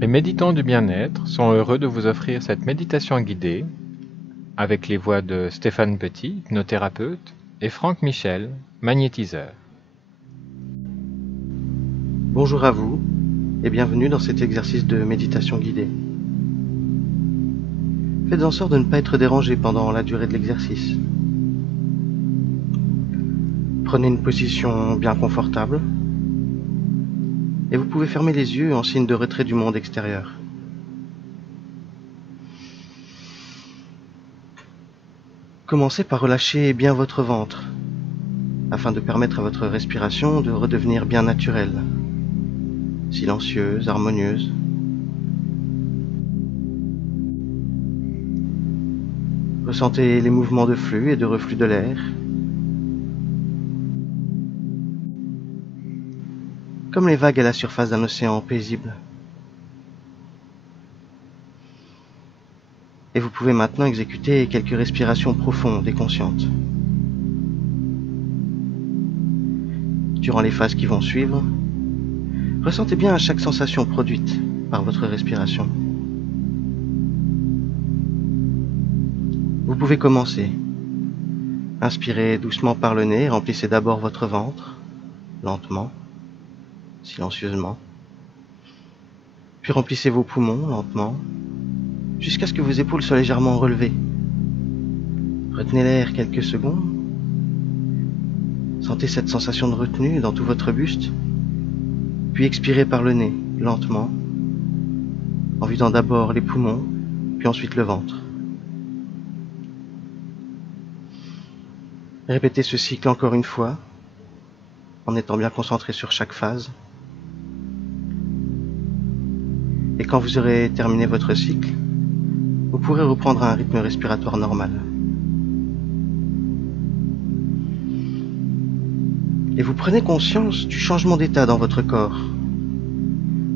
Les méditants du bien-être sont heureux de vous offrir cette méditation guidée avec les voix de Stéphane Petit, hypnothérapeute, et Franck Michel, magnétiseur. Bonjour à vous et bienvenue dans cet exercice de méditation guidée. Faites en sorte de ne pas être dérangé pendant la durée de l'exercice. Prenez une position bien confortable et vous pouvez fermer les yeux en signe de retrait du monde extérieur. Commencez par relâcher bien votre ventre afin de permettre à votre respiration de redevenir bien naturelle, silencieuse, harmonieuse. Ressentez les mouvements de flux et de reflux de l'air, comme les vagues à la surface d'un océan paisible. Et vous pouvez maintenant exécuter quelques respirations profondes et conscientes. Durant les phases qui vont suivre, ressentez bien chaque sensation produite par votre respiration. Vous pouvez commencer. Inspirez doucement par le nez, remplissez d'abord votre ventre, lentement, silencieusement. Puis remplissez vos poumons lentement, jusqu'à ce que vos épaules soient légèrement relevées. Retenez l'air quelques secondes. Sentez cette sensation de retenue dans tout votre buste. Puis expirez par le nez, lentement, en vidant d'abord les poumons, puis ensuite le ventre. Répétez ce cycle encore une fois, en étant bien concentré sur chaque phase. Et quand vous aurez terminé votre cycle, vous pourrez reprendre un rythme respiratoire normal. Et vous prenez conscience du changement d'état dans votre corps.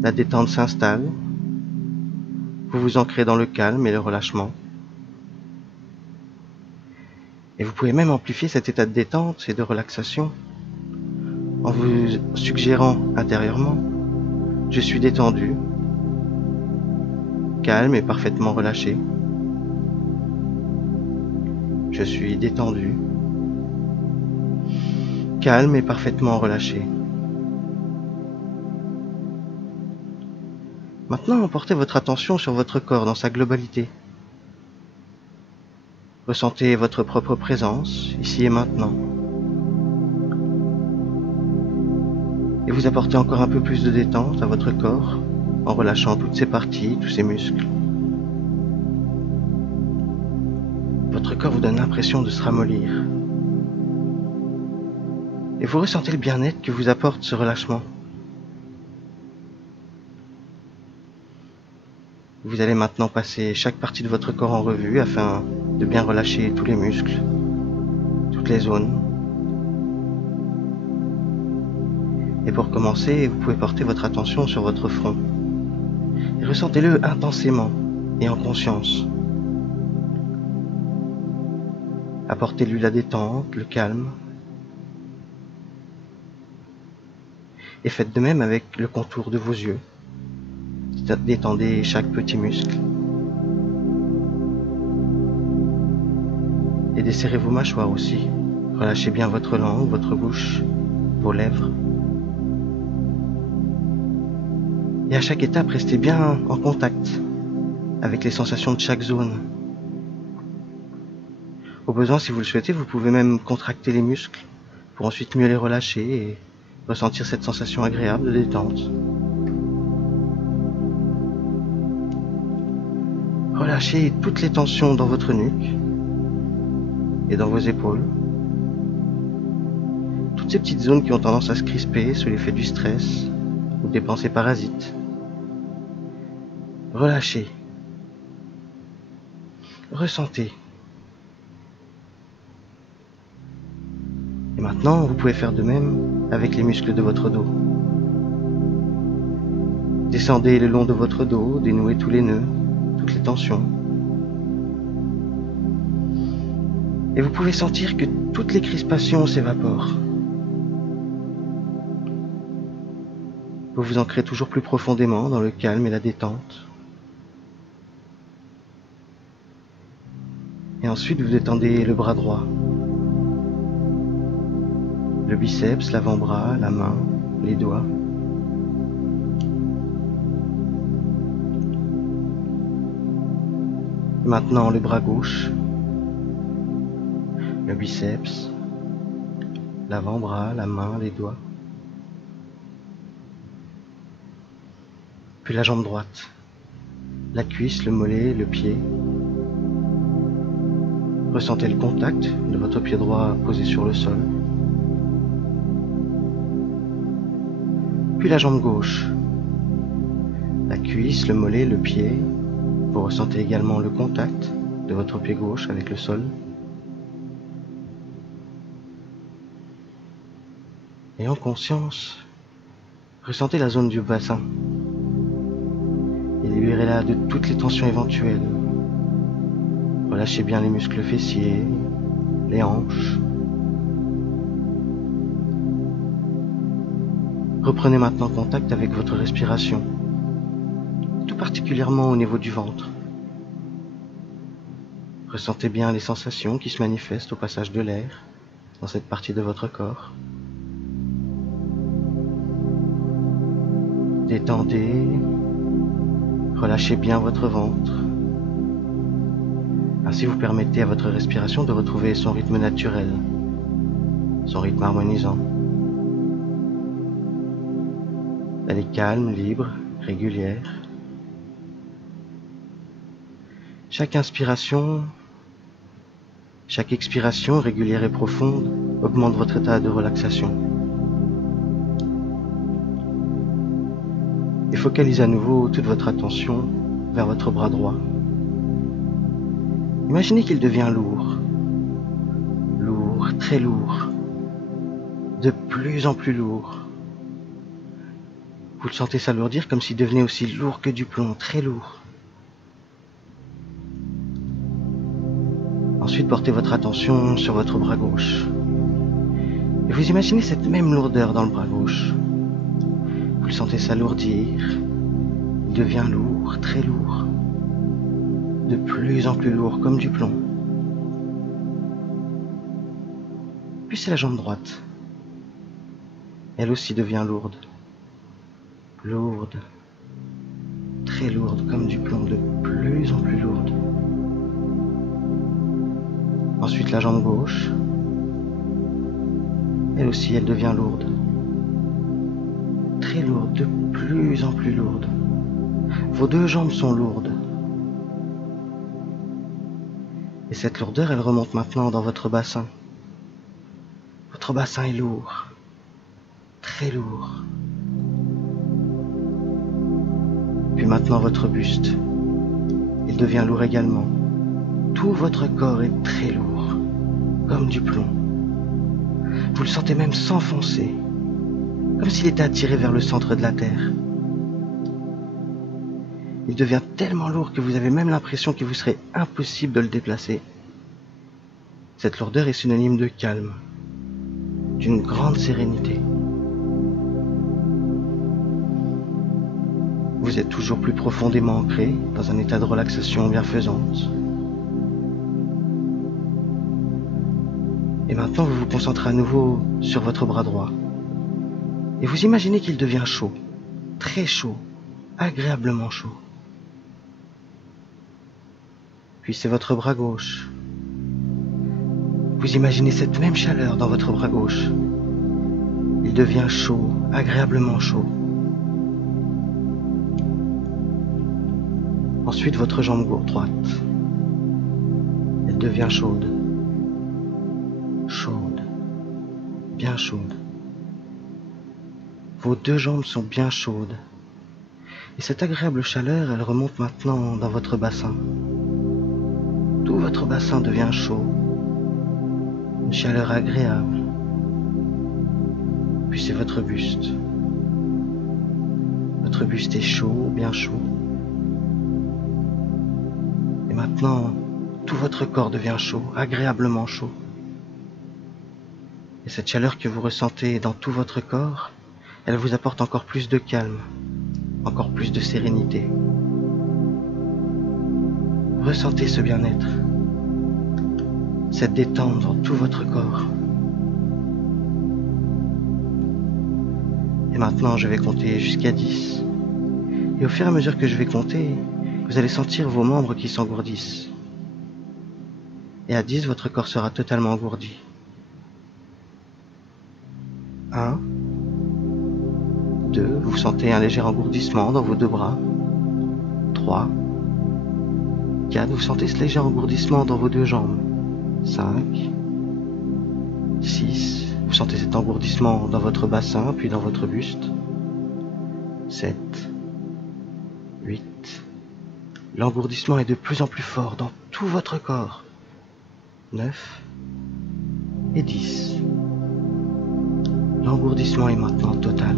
La détente s'installe. Vous vous ancrez dans le calme et le relâchement. Et vous pouvez même amplifier cet état de détente et de relaxation en vous suggérant intérieurement « Je suis détendu, calme et parfaitement relâché. Je suis détendu, calme et parfaitement relâché. » Maintenant, portez votre attention sur votre corps dans sa globalité. Ressentez votre propre présence, ici et maintenant. Et vous apportez encore un peu plus de détente à votre corps, en relâchant toutes ses parties, tous ses muscles. Votre corps vous donne l'impression de se ramollir. Et vous ressentez le bien-être que vous apporte ce relâchement. Vous allez maintenant passer chaque partie de votre corps en revue afin de bien relâcher tous les muscles, toutes les zones. Et pour commencer, vous pouvez porter votre attention sur votre front. Et ressentez-le intensément et en conscience. Apportez-lui la détente, le calme. Et faites de même avec le contour de vos yeux. Détendez chaque petit muscle. Et desserrez vos mâchoires aussi. Relâchez bien votre langue, votre bouche, vos lèvres. Et à chaque étape, restez bien en contact avec les sensations de chaque zone. Au besoin, si vous le souhaitez, vous pouvez même contracter les muscles pour ensuite mieux les relâcher et ressentir cette sensation agréable de détente. Relâchez toutes les tensions dans votre nuque et dans vos épaules. Toutes ces petites zones qui ont tendance à se crisper sous l'effet du stress ou des pensées parasites. Relâchez. Ressentez. Et maintenant, vous pouvez faire de même avec les muscles de votre dos. Descendez le long de votre dos, dénouez tous les nœuds, toutes les tensions. Et vous pouvez sentir que toutes les crispations s'évaporent. Vous vous ancrez toujours plus profondément dans le calme et la détente. Et ensuite, vous détendez le bras droit, le biceps, l'avant-bras, la main, les doigts. Maintenant, le bras gauche, le biceps, l'avant-bras, la main, les doigts. Puis la jambe droite, la cuisse, le mollet, le pied. Ressentez le contact de votre pied droit posé sur le sol. Puis la jambe gauche, la cuisse, le mollet, le pied. Vous ressentez également le contact de votre pied gauche avec le sol. Et en conscience, ressentez la zone du bassin. Et libérez-la de toutes les tensions éventuelles. Relâchez bien les muscles fessiers, les hanches. Reprenez maintenant contact avec votre respiration, tout particulièrement au niveau du ventre. Ressentez bien les sensations qui se manifestent au passage de l'air dans cette partie de votre corps. Détendez, relâchez bien votre ventre. Ainsi vous permettez à votre respiration de retrouver son rythme naturel, son rythme harmonisant. Elle est calme, libre, régulière. Chaque inspiration, chaque expiration régulière et profonde augmente votre état de relaxation. Et focalisez à nouveau toute votre attention vers votre bras droit. Imaginez qu'il devient lourd, lourd, très lourd, de plus en plus lourd. Vous le sentez s'alourdir comme s'il devenait aussi lourd que du plomb, très lourd. Ensuite, portez votre attention sur votre bras gauche. Et vous imaginez cette même lourdeur dans le bras gauche. Vous le sentez s'alourdir, il devient lourd, très lourd. De plus en plus lourd, comme du plomb. Puis c'est la jambe droite. Elle aussi devient lourde. Lourde. Très lourde, comme du plomb, de plus en plus lourde. Ensuite la jambe gauche. Elle aussi, elle devient lourde. Très lourde, de plus en plus lourde. Vos deux jambes sont lourdes. Et cette lourdeur, elle remonte maintenant dans votre bassin. Votre bassin est lourd, très lourd. Puis maintenant votre buste, il devient lourd également. Tout votre corps est très lourd, comme du plomb. Vous le sentez même s'enfoncer, comme s'il était attiré vers le centre de la terre. Il devient tellement lourd que vous avez même l'impression qu'il vous serait impossible de le déplacer. Cette lourdeur est synonyme de calme, d'une grande sérénité. Vous êtes toujours plus profondément ancré dans un état de relaxation bienfaisante. Et maintenant, vous vous concentrez à nouveau sur votre bras droit. Et vous imaginez qu'il devient chaud, très chaud, agréablement chaud. Puis c'est votre bras gauche. Vous imaginez cette même chaleur dans votre bras gauche. Il devient chaud, agréablement chaud. Ensuite, votre jambe droite. Elle devient chaude. Chaude. Bien chaude. Vos deux jambes sont bien chaudes. Et cette agréable chaleur, elle remonte maintenant dans votre bassin. Tout votre bassin devient chaud. Une chaleur agréable. Puis c'est votre buste. Votre buste est chaud, bien chaud. Et maintenant, tout votre corps devient chaud, agréablement chaud. Et cette chaleur que vous ressentez dans tout votre corps, Elle vous apporte encore plus de calme, encore plus de sérénité. Ressentez ce bien-être, cette détente dans tout votre corps. Et maintenant, je vais compter jusqu'à 10. Et au fur et à mesure que je vais compter, vous allez sentir vos membres qui s'engourdissent. Et à 10, votre corps sera totalement engourdi. 1, 2, vous sentez un léger engourdissement dans vos deux bras. 3, 4, vous sentez ce léger engourdissement dans vos deux jambes. 5, 6, vous sentez cet engourdissement dans votre bassin, puis dans votre buste. 7, 8, l'engourdissement est de plus en plus fort dans tout votre corps. 9 et 10. L'engourdissement est maintenant total.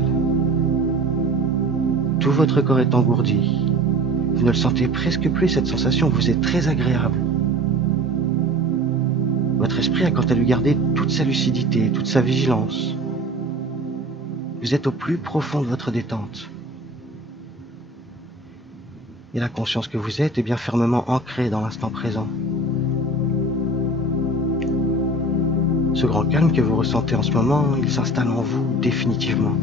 Tout votre corps est engourdi. Vous ne le sentez presque plus, cette sensation vous est très agréable. Votre esprit a quant à lui gardé toute sa lucidité, toute sa vigilance. Vous êtes au plus profond de votre détente. Et la conscience que vous êtes est bien fermement ancrée dans l'instant présent. Ce grand calme que vous ressentez en ce moment, il s'installe en vous définitivement.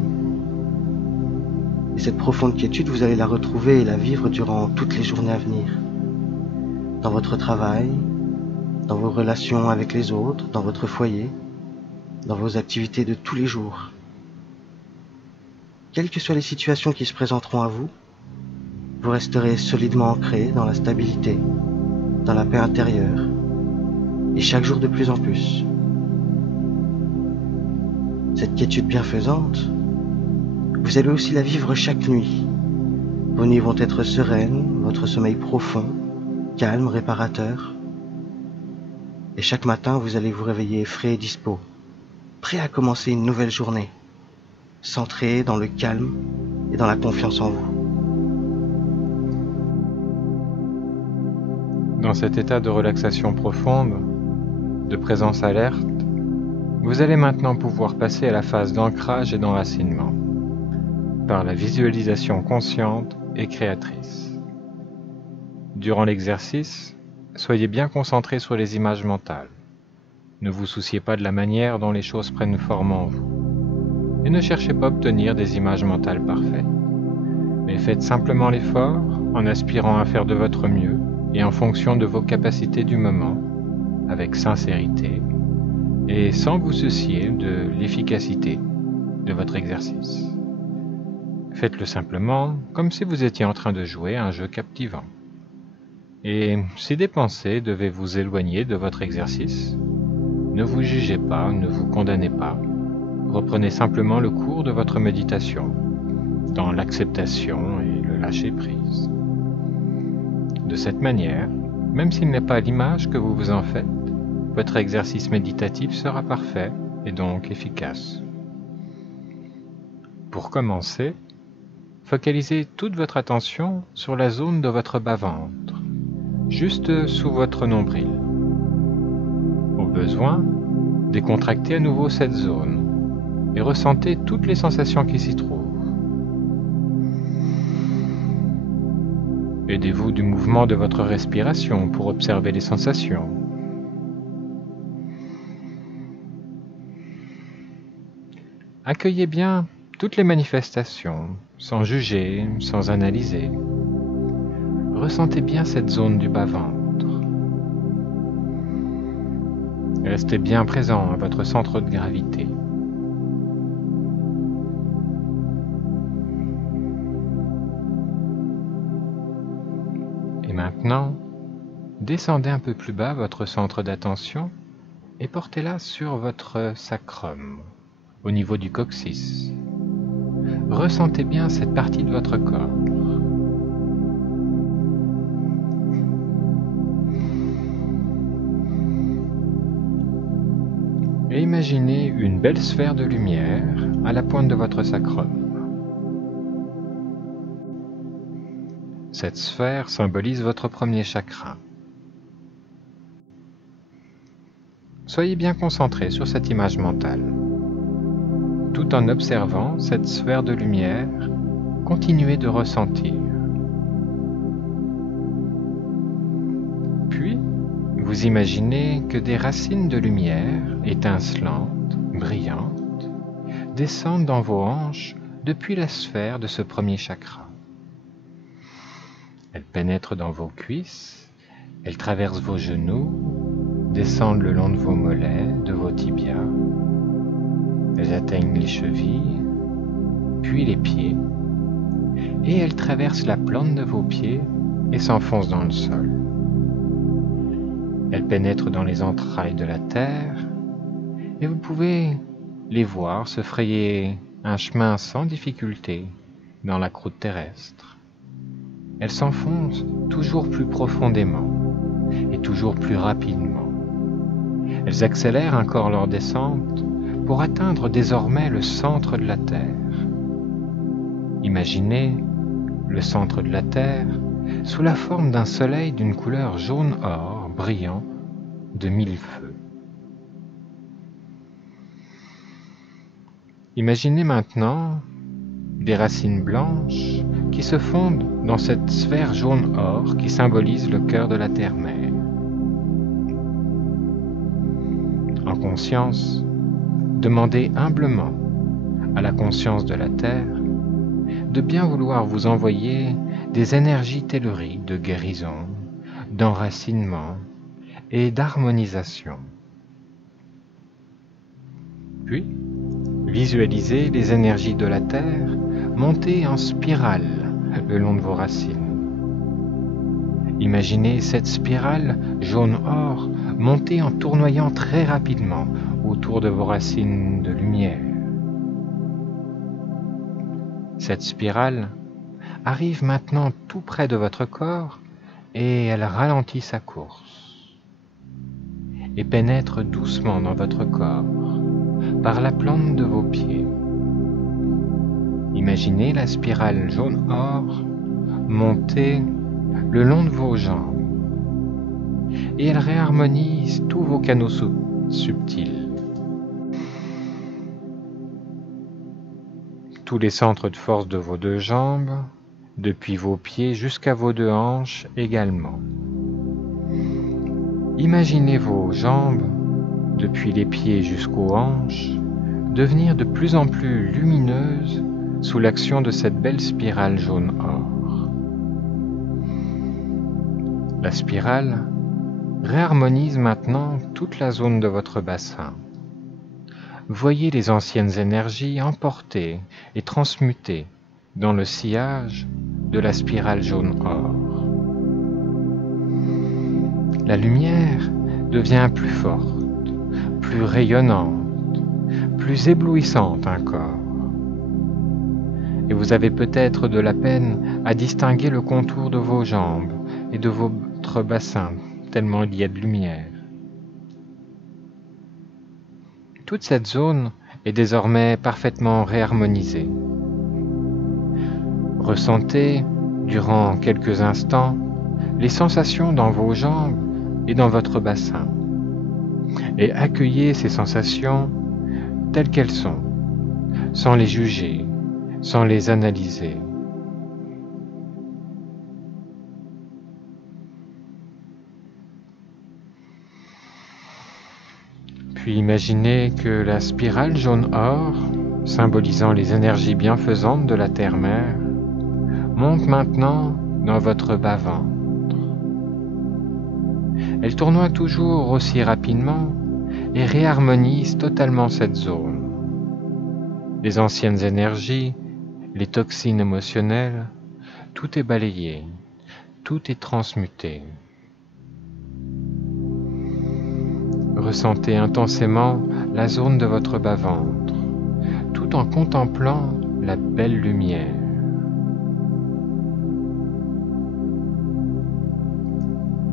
Et cette profonde quiétude, vous allez la retrouver et la vivre durant toutes les journées à venir. Dans votre travail, dans vos relations avec les autres, dans votre foyer, dans vos activités de tous les jours. Quelles que soient les situations qui se présenteront à vous, vous resterez solidement ancré dans la stabilité, dans la paix intérieure, et chaque jour de plus en plus. Cette quiétude bienfaisante, vous allez aussi la vivre chaque nuit. Vos nuits vont être sereines, votre sommeil profond, calme, réparateur. Et chaque matin, vous allez vous réveiller frais et dispo, prêt à commencer une nouvelle journée, centré dans le calme et dans la confiance en vous. Dans cet état de relaxation profonde, de présence alerte, vous allez maintenant pouvoir passer à la phase d'ancrage et d'enracinement, par la visualisation consciente et créatrice. Durant l'exercice, soyez bien concentré sur les images mentales. Ne vous souciez pas de la manière dont les choses prennent forme en vous. Et ne cherchez pas à obtenir des images mentales parfaites. Mais faites simplement l'effort en aspirant à faire de votre mieux et en fonction de vos capacités du moment, avec sincérité et sans vous soucier de l'efficacité de votre exercice. Faites-le simplement comme si vous étiez en train de jouer à un jeu captivant. Et si des pensées devaient vous éloigner de votre exercice, ne vous jugez pas, ne vous condamnez pas. Reprenez simplement le cours de votre méditation, dans l'acceptation et le lâcher-prise. De cette manière, même s'il n'est pas l'image que vous vous en faites, votre exercice méditatif sera parfait et donc efficace. Pour commencer, focalisez toute votre attention sur la zone de votre bas-ventre, juste sous votre nombril. Au besoin, décontractez à nouveau cette zone et ressentez toutes les sensations qui s'y trouvent. Aidez-vous du mouvement de votre respiration pour observer les sensations. Accueillez bien toutes les manifestations, sans juger, sans analyser. Ressentez bien cette zone du bas-ventre. Restez bien présent à votre centre de gravité. Et maintenant, descendez un peu plus bas votre centre d'attention et portez-la sur votre sacrum, au niveau du coccyx. Ressentez bien cette partie de votre corps. Et imaginez une belle sphère de lumière à la pointe de votre sacrum. Cette sphère symbolise votre premier chakra. Soyez bien concentré sur cette image mentale. tout en observant cette sphère de lumière, continuez de ressentir. Puis, vous imaginez que des racines de lumière, étincelantes, brillantes, descendent dans vos hanches depuis la sphère de ce premier chakra. Elles pénètrent dans vos cuisses, elles traversent vos genoux, descendent le long de vos mollets, de vos tibias. Elles atteignent les chevilles, puis les pieds, et elles traversent la plante de vos pieds et s'enfoncent dans le sol. Elles pénètrent dans les entrailles de la terre, et vous pouvez les voir se frayer un chemin sans difficulté dans la croûte terrestre. Elles s'enfoncent toujours plus profondément et toujours plus rapidement. Elles accélèrent encore leur descente pour atteindre désormais le centre de la Terre. Imaginez le centre de la Terre sous la forme d'un soleil d'une couleur jaune-or brillant de 1000 feux. Imaginez maintenant des racines blanches qui se fondent dans cette sphère jaune-or qui symbolise le cœur de la Terre-Mère. En conscience, demandez humblement à la conscience de la Terre de bien vouloir vous envoyer des énergies telluriques de guérison, d'enracinement et d'harmonisation. Puis, visualisez les énergies de la Terre monter en spirale le long de vos racines. Imaginez cette spirale jaune-or monter en tournoyant très rapidement autour de vos racines de lumière. Cette spirale arrive maintenant tout près de votre corps et elle ralentit sa course et pénètre doucement dans votre corps par la plante de vos pieds. Imaginez la spirale jaune-or monter le long de vos jambes et elle réharmonise tous vos canaux subtils. Tous les centres de force de vos deux jambes, depuis vos pieds jusqu'à vos deux hanches également. Imaginez vos jambes, depuis les pieds jusqu'aux hanches, devenir de plus en plus lumineuses sous l'action de cette belle spirale jaune-or. La spirale réharmonise maintenant toute la zone de votre bassin. Voyez les anciennes énergies emportées et transmutées dans le sillage de la spirale jaune-or. La lumière devient plus forte, plus rayonnante, plus éblouissante encore. Et vous avez peut-être de la peine à distinguer le contour de vos jambes et de votre bassin, tellement il y a de lumière. Toute cette zone est désormais parfaitement réharmonisée. Ressentez, durant quelques instants, les sensations dans vos jambes et dans votre bassin. Et accueillez ces sensations telles qu'elles sont, sans les juger, sans les analyser. Puis imaginez que la spirale jaune-or, symbolisant les énergies bienfaisantes de la Terre-Mère, monte maintenant dans votre bas-ventre. Elle tournoie toujours aussi rapidement et réharmonise totalement cette zone. Les anciennes énergies, les toxines émotionnelles, tout est balayé, tout est transmuté. Ressentez intensément la zone de votre bas-ventre, tout en contemplant la belle lumière.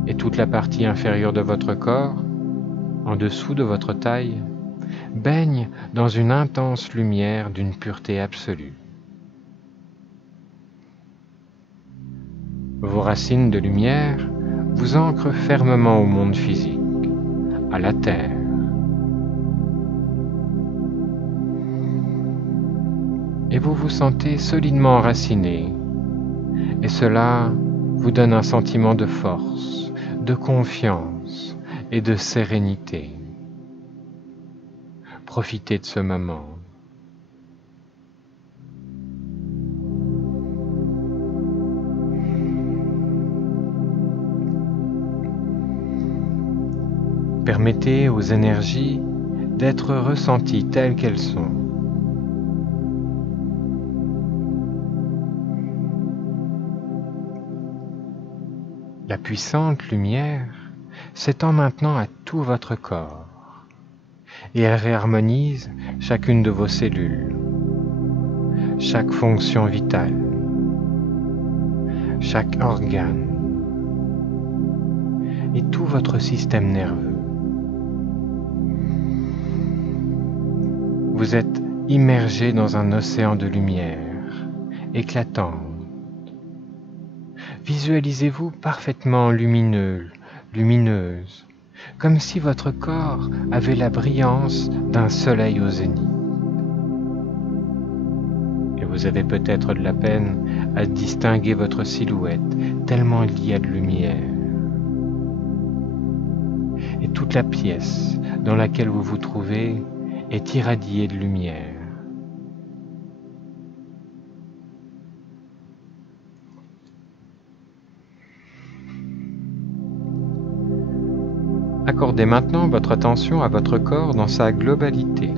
Et toute la partie inférieure de votre corps, en dessous de votre taille, baigne dans une intense lumière d'une pureté absolue. Vos racines de lumière vous ancrent fermement au monde physique, à la terre. et vous vous sentez solidement enraciné. Et cela vous donne un sentiment de force, de confiance et de sérénité. Profitez de ce moment. Permettez aux énergies d'être ressenties telles qu'elles sont. La puissante lumière s'étend maintenant à tout votre corps et elle réharmonise chacune de vos cellules, chaque fonction vitale, chaque organe et tout votre système nerveux. Vous êtes immergé dans un océan de lumière éclatante. Visualisez-vous parfaitement lumineuse, comme si votre corps avait la brillance d'un soleil au zénith. Et vous avez peut-être de la peine à distinguer votre silhouette, tellement il y a de lumière. Et toute la pièce dans laquelle vous vous trouvez est irradiée de lumière. Accordez maintenant votre attention à votre corps dans sa globalité.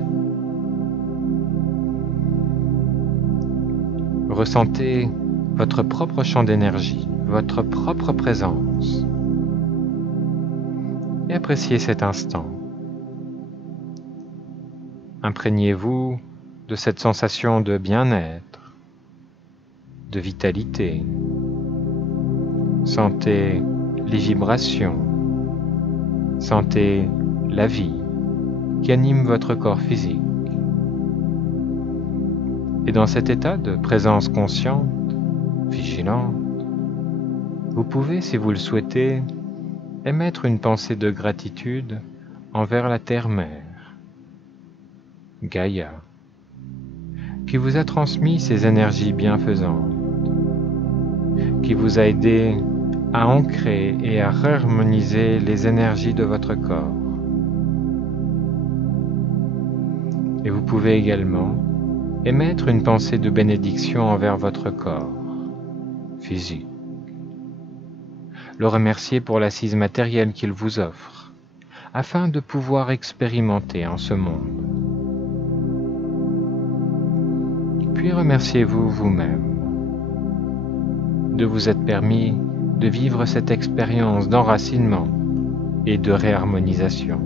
Ressentez votre propre champ d'énergie, votre propre présence. Et appréciez cet instant. Imprégnez-vous de cette sensation de bien-être, de vitalité. Sentez les vibrations. Sentez la vie qui anime votre corps physique. Et dans cet état de présence consciente, vigilante, vous pouvez, si vous le souhaitez, émettre une pensée de gratitude envers la Terre-Mère, Gaïa, qui vous a transmis ces énergies bienfaisantes, qui vous a aidé à ancrer et à harmoniser les énergies de votre corps. Et vous pouvez également émettre une pensée de bénédiction envers votre corps physique. Le remercier pour l'assise matérielle qu'il vous offre, afin de pouvoir expérimenter en ce monde. Puis remerciez-vous vous-même de vous être permis de vivre cette expérience d'enracinement et de réharmonisation.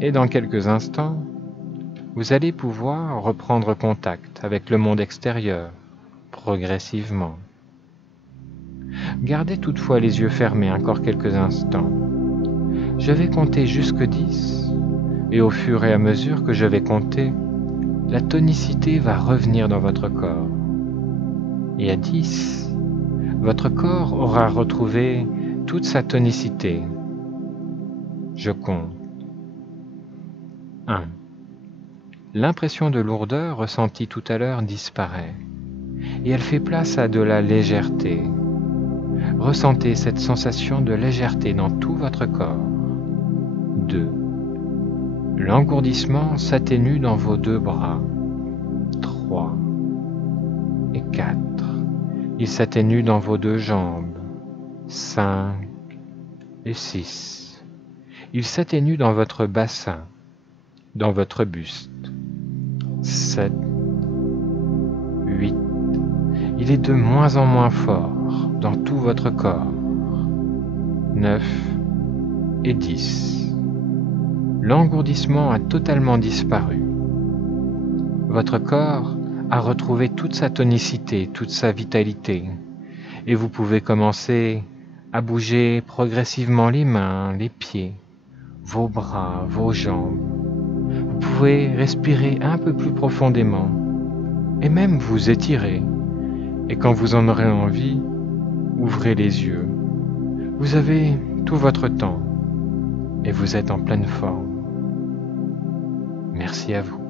Et dans quelques instants, vous allez pouvoir reprendre contact avec le monde extérieur, progressivement. Gardez toutefois les yeux fermés encore quelques instants. Je vais compter jusque 10, et au fur et à mesure que je vais compter, la tonicité va revenir dans votre corps. Et à 10, votre corps aura retrouvé toute sa tonicité. Je compte. 1. L'impression de lourdeur ressentie tout à l'heure disparaît et elle fait place à de la légèreté. Ressentez cette sensation de légèreté dans tout votre corps. 2. L'engourdissement s'atténue dans vos 2 bras. 3 et 4. Il s'atténue dans vos 2 jambes. 5 et 6. Il s'atténue dans votre bassin, dans votre buste. 7, 8. Il est de moins en moins fort dans tout votre corps. 9 et 10. L'engourdissement a totalement disparu. Votre corps a retrouvé toute sa tonicité, toute sa vitalité, et vous pouvez commencer à bouger progressivement les mains, les pieds, vos bras, vos jambes. Vous pouvez respirer un peu plus profondément et même vous étirer. Et quand vous en aurez envie, ouvrez les yeux. Vous avez tout votre temps et vous êtes en pleine forme. Merci à vous.